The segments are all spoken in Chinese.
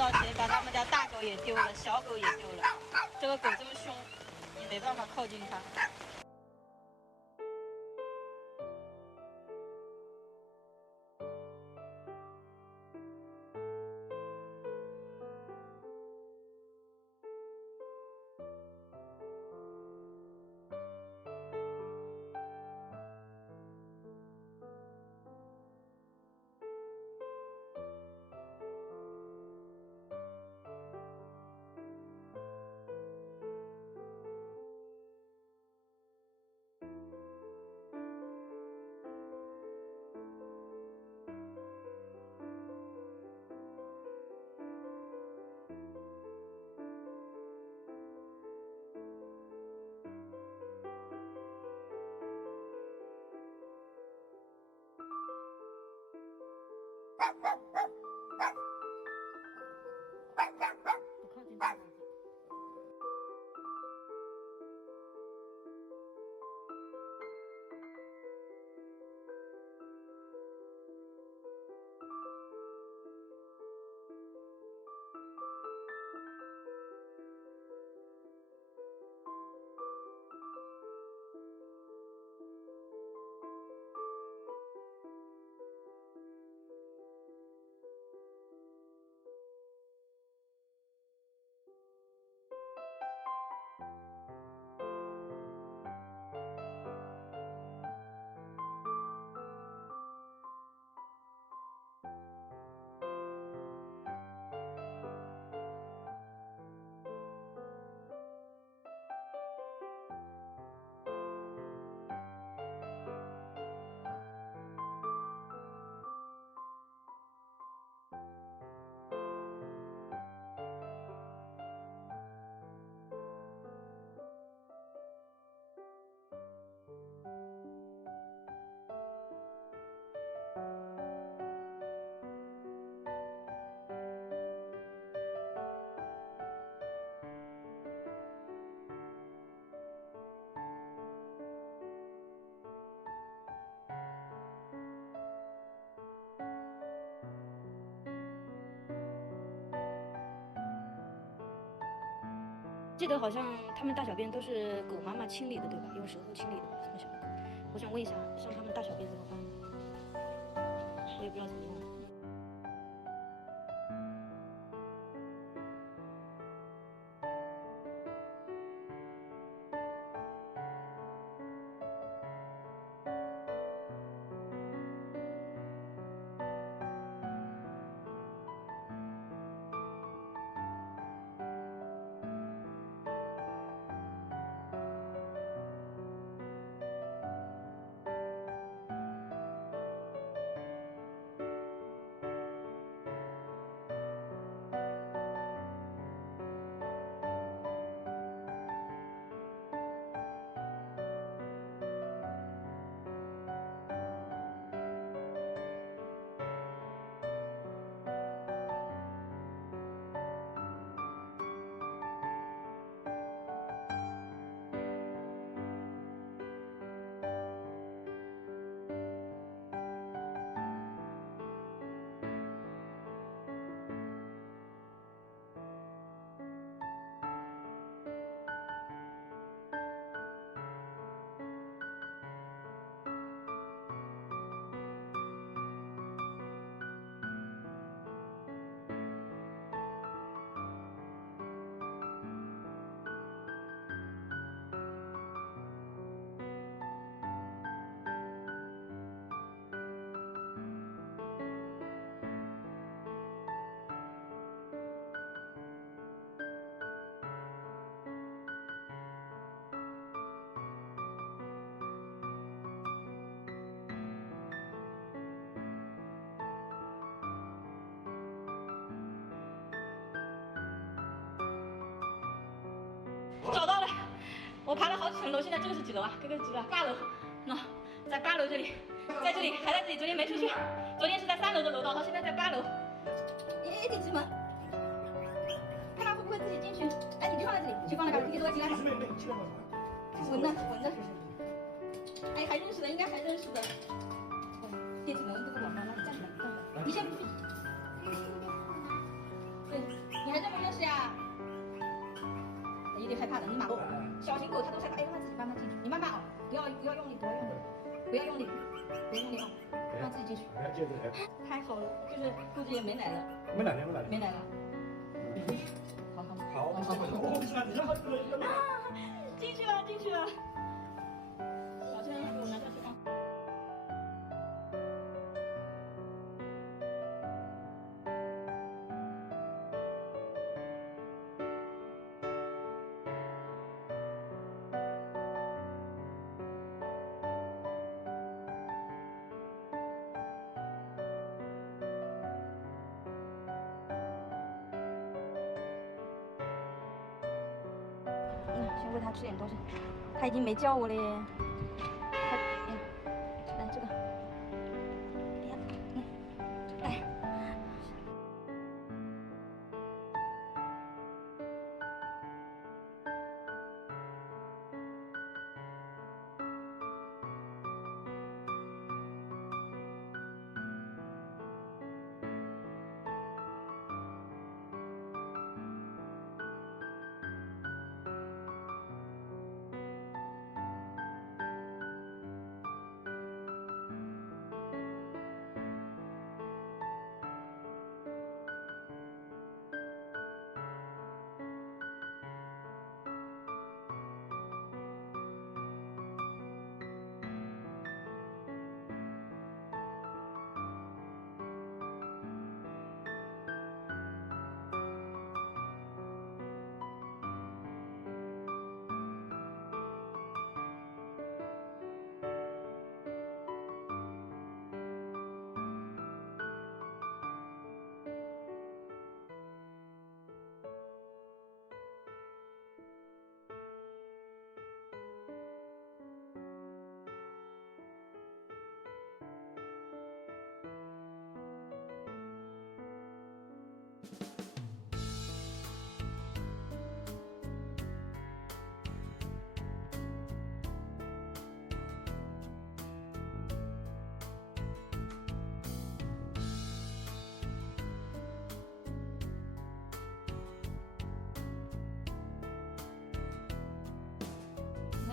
道谁把他们家大狗也丢了，小狗也丢了。这个狗这么凶，你没办法靠近它。不靠近它。记得好像他们大小便都是狗妈妈清理的，对吧？用舌头清理的吧，这么小的狗。我想问一下，像他们大小便怎么办？我也不知道怎么用。找到了，我爬了好几层楼，现在这个是几楼啊？这个是几楼？8楼。那在8楼这里，在这里，还在这里。昨天没出去，昨天是在3楼的楼道，好，现在在8楼。一进去门，看他会不会自己进去。哎，你就放在这里，去放那个，你给我进来。闻的，哎，还认识的，应该还认识的。电梯门这个广告，那你站起来，你先出去。对。点害怕的，你马路小心狗它都害怕，哎，让它自己慢慢进去，你慢慢哦，不要用力，不要用力，不要用力，别用力哦，让它自己进去。太好了，就是估计也没奶了，没奶了。好，进去了，小心给我拿下去啊。先喂它吃点东西，它已经没叫我了耶。它，哎呀，来这个，哎呀，来。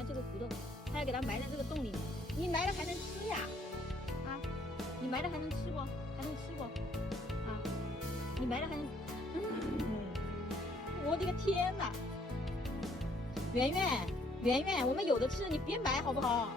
这个骨头，还要给它埋在这个洞里面。你埋了还能吃呀？啊，你埋了还能吃不？还能吃不？啊，你埋了还能……我的个天哪！圆圆，我们有的吃，你别埋好不好？